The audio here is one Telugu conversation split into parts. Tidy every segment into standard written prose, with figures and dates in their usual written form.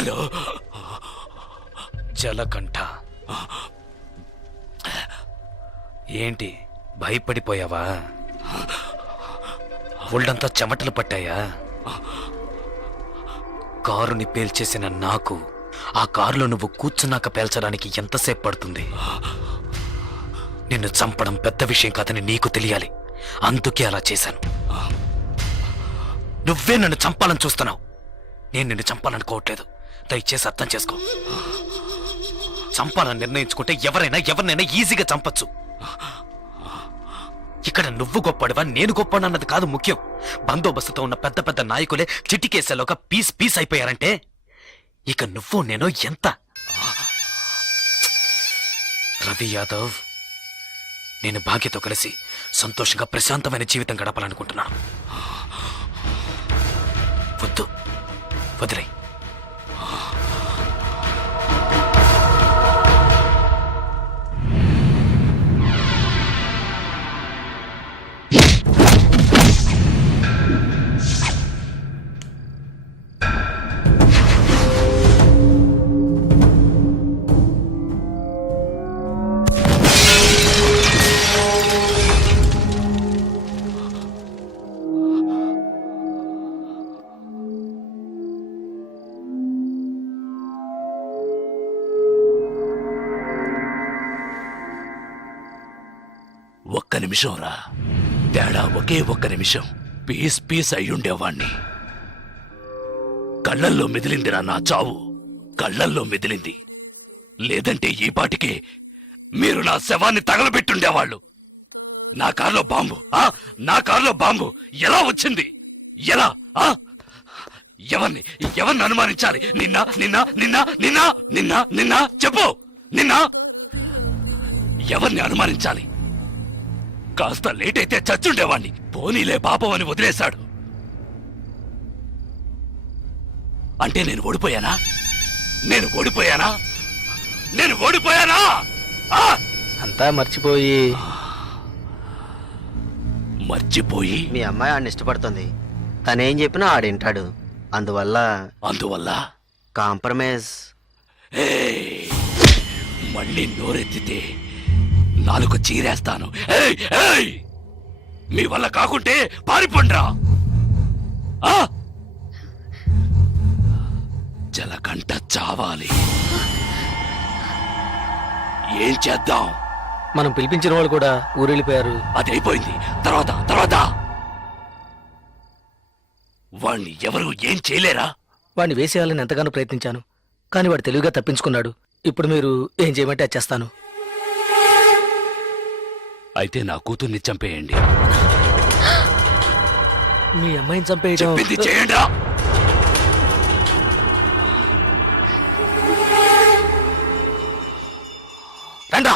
హలో జలకంఠ, ఏంటి భయపడిపోయావా? ఒళ్ళంతా చెమటలు పట్టాయా? కారుని పేల్చేసిన నాకు ఆ కారులో నువ్వు కూర్చున్నాక పేల్చడానికి ఎంతసేపు పడుతుంది? నిన్ను చంపడం పెద్ద విషయం కాదని నీకు తెలియాలి, అందుకే అలా చేశాను. నువ్వే నన్ను చంపాలని చూస్తున్నావు, నేను నిన్ను చంపాలనుకోవట్లేదు. దయచేసి అర్థం చేసుకో. చంపాలని నిర్ణయించుకుంటే ఎవరినైనా ఈజీగా చంపచ్చు. ఇక్కడ నువ్వు గొప్పడివా నేను గొప్పడన్నది కాదు ముఖ్యం. బందోబస్తుతో ఉన్న పెద్ద పెద్ద నాయకులే చిటికేసేలోగా పీస్ అయిపోయారంటే ఇక నువ్వు నేను ఎంత? రవి యాదవ్, నేను భాగ్యతో కలిసి సంతోషంగా ప్రశాంతమైన జీవితం గడపాలనుకుంటున్నాను. వద్దు, వదిలే. ఒక్క నిమిషం రా, తేడా ఒకే ఒక్క నిమిషం. పీస్ అయ్యుండేవాణ్ణి. కళ్ళల్లో మెదిలిందిరా నా చావు, కళ్ళల్లో మెదిలింది. లేదంటే ఈ పాటికే మీరు నా శవాన్ని తగలబెట్టుండేవాళ్ళు. నా కారులో బాంబు, నా కారులో బాంబు ఎలా వచ్చింది? ఎలా? ఎవరిని అనుమానించాలి? నిన్న చెప్పు. ఎవరిని అనుమానించాలి? కాస్త లేట్ అయితే చచ్చుండేవాణ్ణి. పోనీలే పాపం అని వదిలేశాడు. అంటే నేను ఓడిపోయానా? అంతా మర్చిపోయి మీ అమ్మాయి ఆడిని ఇష్టపడుతుంది. తనేం చెప్పినా ఆడింటాడు. అందువల్ల కాంప్రమైజ్. మళ్ళీ నోరెత్తితే నాలుగు చీరేస్తాను. మీ వల్ల కాకుంటే పారిపోండ్రా. జలకంఠ చావాలి. ఏం చేద్దాం? మనం పిలిపించిన వాళ్ళు కూడా ఊరెళ్ళిపోయారు. అది అయిపోయింది. తర్వాత వాణ్ణి ఎవరు ఏం చేయలేరా? వాణ్ణి వేసేయాలని ఎంతగానో ప్రయత్నించాను, కానీ వాడు తెలివిగా తప్పించుకున్నాడు. ఇప్పుడు మీరు ఏం చేయమంటే అది చేస్తాను. అయితే నా కూతుర్ని చంపేయండి. మీ అమ్మాయిని చంపేయడం చేయండి. రండా.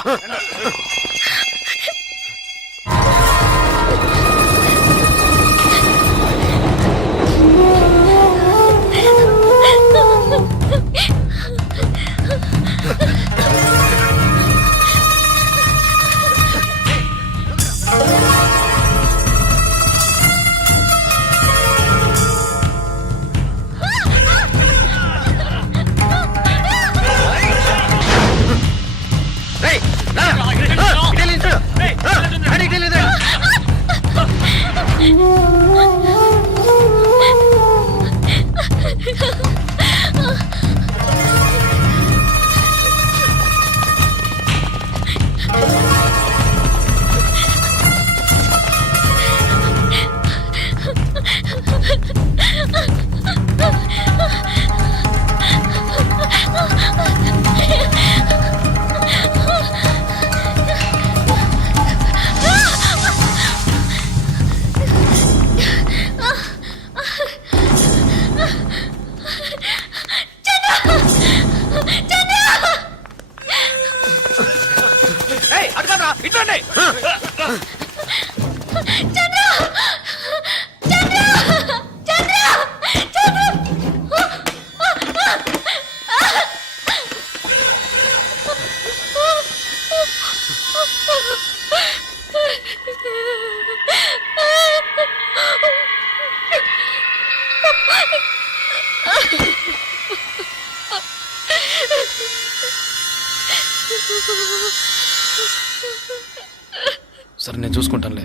సరే నేను చూసుకుంటానులే.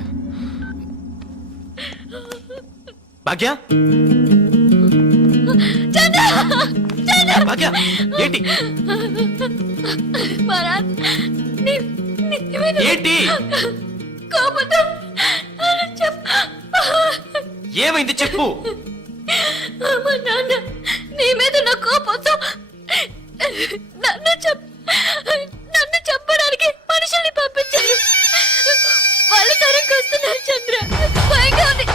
భాగ్య భాగ్య ఏంటి ఏంటి ఏమైంది చెప్పు. నీ మీద నా కోపంతో నన్ను చెప్పడానికి మనుషుల్ని పంపించారు. వాళ్ళు తరంకి వస్తున్నారు చంద్ర. భయంగా ఉంది.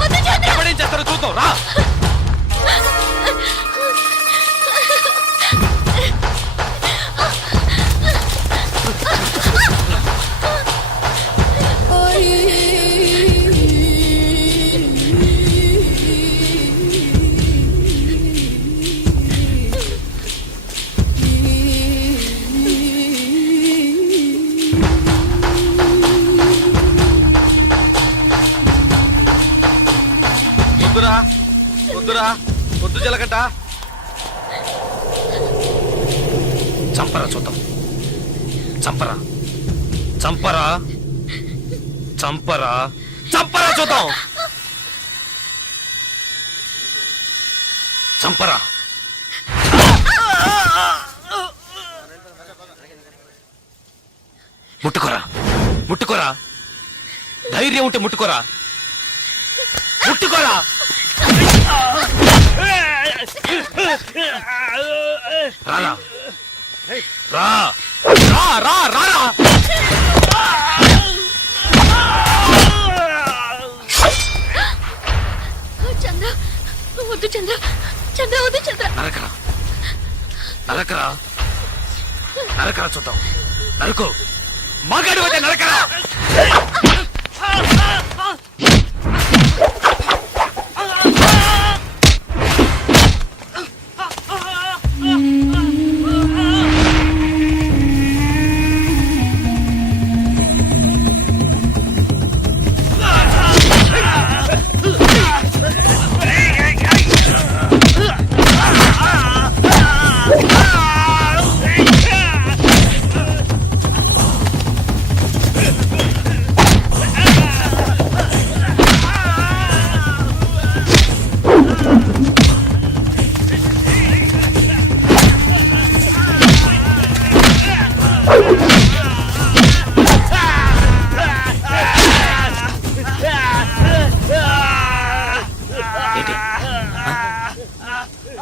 వద్దు చంద్ర. ఎవడేం చేస్తారో చూద్దాం రా. వద్దురా వద్దు జలగంట. చంపరా చూద్దాం. చంపరా చంపరా చంపరా చంపరా చూద్దాం. చంపరా. ముట్టుకోరా ముట్టుకోరా. ధైర్యం ఉంటే ముట్టుకోరా. ముట్టుకోరా. రారా రా రా రా రా. చంద్ర వద్దు చంద్ర. చంద్ర వద్దు చంద్ర. నరకరా నరకరా నరకరా చూద్దాం. నరకు మగాడు అయితే నరకరా.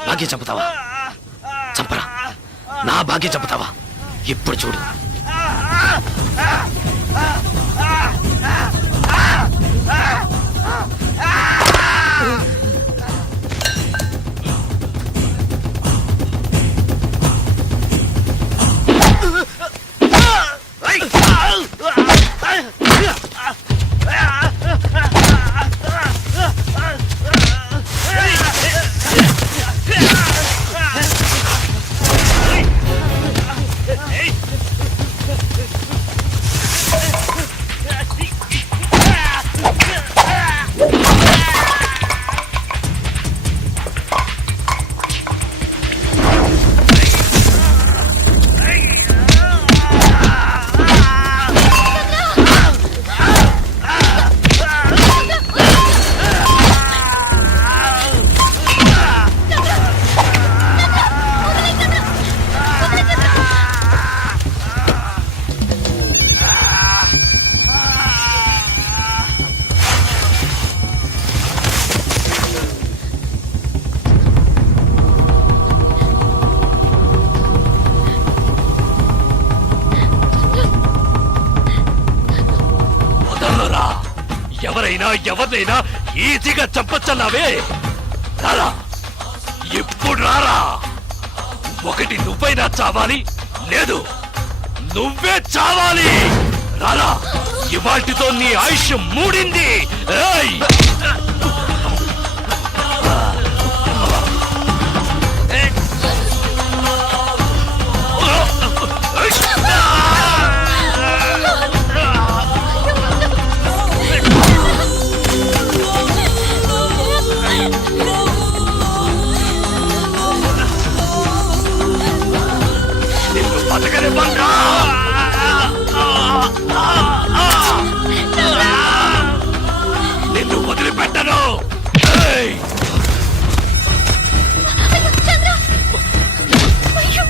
భాగ్యం చంపుతావా? చంపరా. నా భాగ్యం చంపుతావా? ఇప్పుడు చూడు. ఎవరినైనా ఈజీగా చంపచ్చన్నావే. రారా ఇప్పుడు రారా. ఒకటి నువ్వైనా చావాలి, లేదు నువ్వే చావాలి. రారా. ఇవాటితో నీ ఆయుష్ మూడింది. ఏయ్ చెప్తున్నాను. ఏయ్! చంద్ర అయ్యో.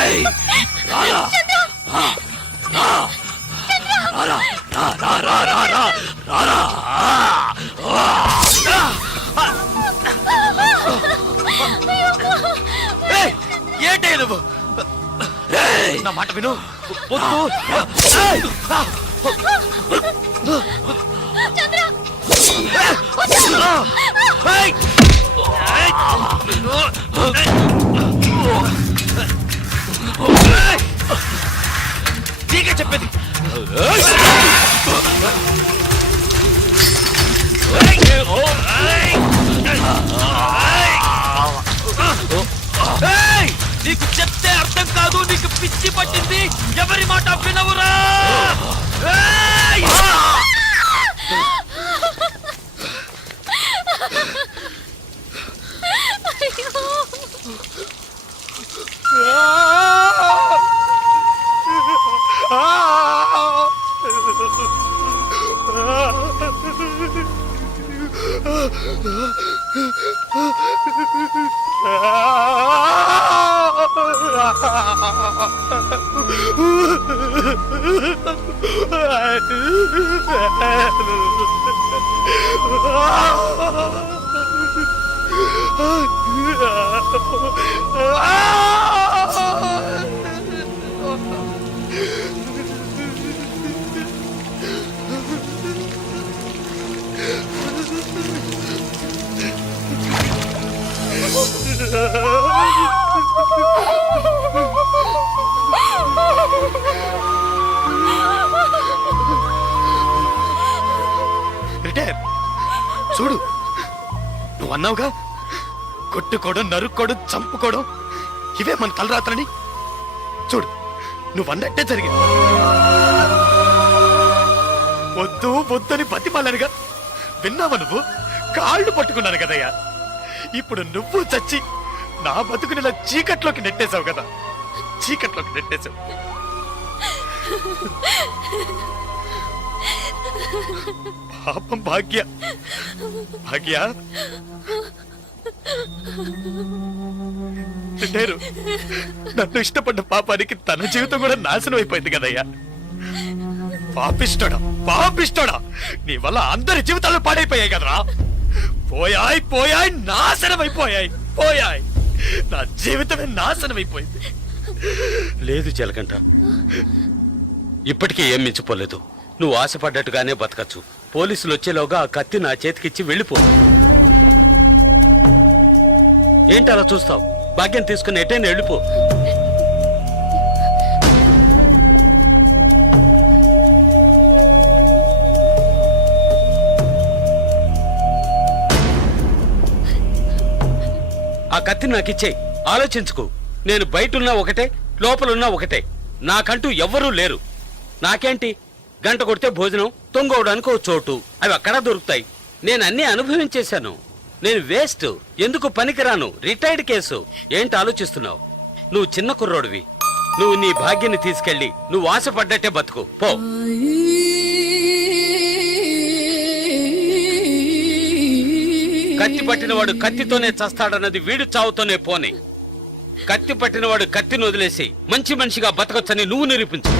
ఏయ్! రారా! రారా! రారా! ఏయ్, ఏంటే నువ్వు? ఏయ్! నా మాట విను. వద్దు. ఏయ్! ఏయ్! నీకే చెప్పేది. ఏయ్! నీకు చెప్తే అర్థం కాదు, నీకు పిచ్చి పట్టింది, ఎవరి మాట వినవురా. ఏయ్! రిటైర్. చూడు, నువ్వు అన్నావుగా, కొట్టుకోవడం, నరుక్కోవడం, చంపుకోవడం ఇవే మన తలరాత్రని. చూడు, నువ్వు అన్నట్టే జరిగింది. వద్దు వద్దని బతిమాలనుగా విన్నావా నువ్వు? కాళ్ళు పట్టుకున్నాను కదయ్యా. ఇప్పుడు నువ్వు చచ్చి నా బతుకునిలా చీకట్లోకి నెట్టేశావు కదా, చీకట్లోకి నెట్టేశావు. పాపం భాగ్య, భాగ్య రిటైరు. నన్ను ఇష్టపడ్డ పాపానికి తన జీవితం కూడా నాశనం అయిపోయింది కదయ్యా. పాపిష్టోడా, పాపిష్టోడా, నీ వల్ల అందరి జీవితాలు పాడైపోయాయి కదరా. పోయాయి పోయాయి, నాశనం అయిపోయాయి, పోయాయి. నా జీవితమే నాశనం అయిపోయింది. లేదు చిలకంట, ఇప్పటికీ ఏం మించిపోలేదు. నువ్వు ఆశపడ్డట్టుగానే బతకచ్చు. పోలీసులు వచ్చేలోగా ఆ కత్తి నా చేతికిచ్చి వెళ్ళిపో. ఏంటి అలా చూస్తావు? భాగ్యం తీసుకుని ఎటైనా వెళ్ళిపో. ఆ కత్తి నాకిచ్చేయి. ఆలోచించుకో. నేను బయటున్నా ఒకటే, లోపలున్నా ఒకటే. నాకంటూ ఎవ్వరూ లేరు. నాకేంటి గంట కొడితే భోజనం తొంగవడానికి ఓ చోటు అవి అక్కడ దొరుకుతాయి. నేను అన్ని అనుభవించేశాను. నేను వేస్ట్, ఎందుకు పనికిరాను, రిటైర్డ్ కేసు. ఏంటి ఆలోచిస్తున్నావు? నువ్వు చిన్న కుర్రోడివి. నువ్వు నీ భాగ్యాన్ని తీసుకెళ్ళి నువ్వు ఆశపడ్డట్టే బతుకు పో. కత్తి పట్టినవాడు కత్తితోనే చస్తాడన్నది వీడు చావుతోనే పోని. కత్తి పట్టినవాడు కత్తిని వదిలేసి మంచి మనిషిగా బతకొచ్చని నువ్వు నిరూపించు.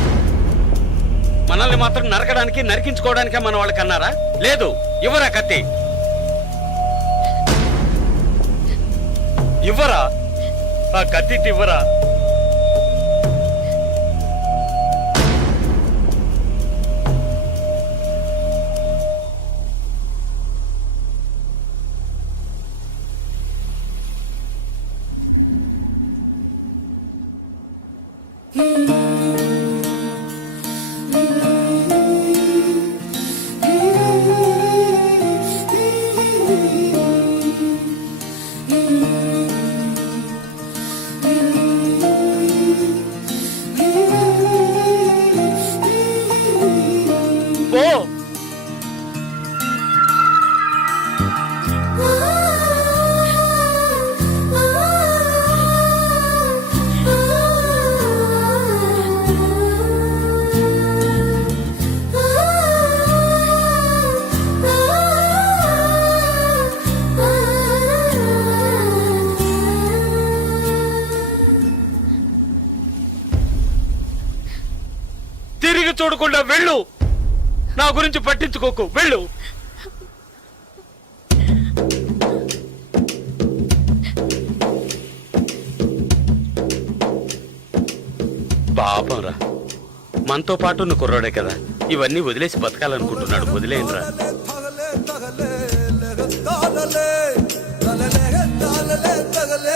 మనల్ని మాత్రం నరకడానికి నరికించుకోవడానికే మన వాళ్ళకి అన్నారా? లేదు, ఇవ్వరా కత్తి, ఇవ్వరా ఆ కత్తి ఇవ్వరా. పో. తిరిగి చూడకుండా వెళ్ళు. నా గురించి పట్టించుకోకు, వెళ్ళు. పాపంరా, మనతో పాటు నువ్వు కుర్రాడే కదా, ఇవన్నీ వదిలేసి బతకాలనుకుంటున్నాడు. వదిలేయనరా. తగలే